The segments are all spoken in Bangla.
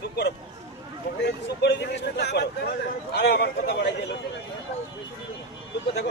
চুপ করো, চুপ করে জিনিস চুপ করো। আর আমার কথা বাড়াই দিল, চুপ করে দেখো।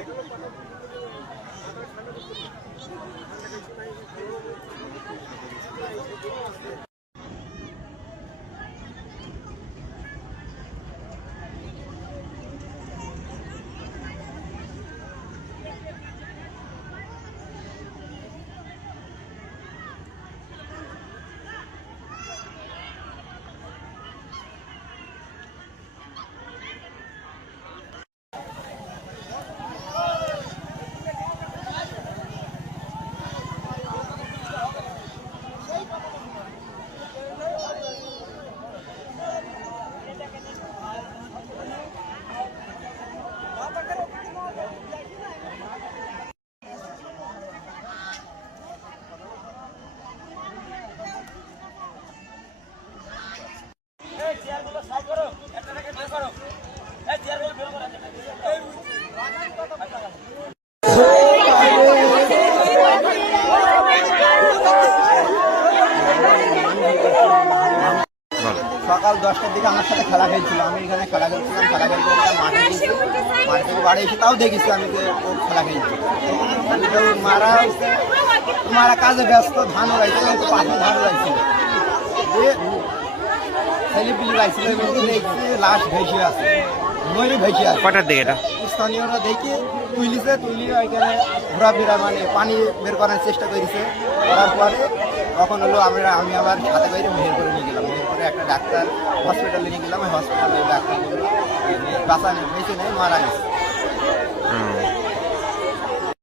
সকাল 10টার দিকে আমার সাথে খেলা খেলছিল, আমি এখানে খেলা খেলছিলাম, খেলা খেলতে মাঠে গেছি, মাঠ থেকে বাড়ি এসে তাও দেখেছি আমি যে ও খেলা খেলছি। মারা কাজে ব্যস্ত, ধান উড়াইছিল, পাশে ধান উড়াইছিল, ছেলেপিলি রাইছিল, দেখছি লাশ ভেসে আছে, ময়ূরে ভেসে আছে। কটার দিকে এটা? স্থানীয়রা দেখে তুলিয়ে এখানে ঘোরাফেরা মানে পানি বের করার চেষ্টা করেছে। করার পরে তখন হলো আমি আবার সাথে বাইরে মেহের করে নিয়ে গেলাম, মেহের করে একটা ডাক্তার হসপিটালে নিয়ে গেলাম। ওই হসপিটালে ডাক্তার বললো বাঁচা নেই, বেঁচে নেই, মারা গেছে।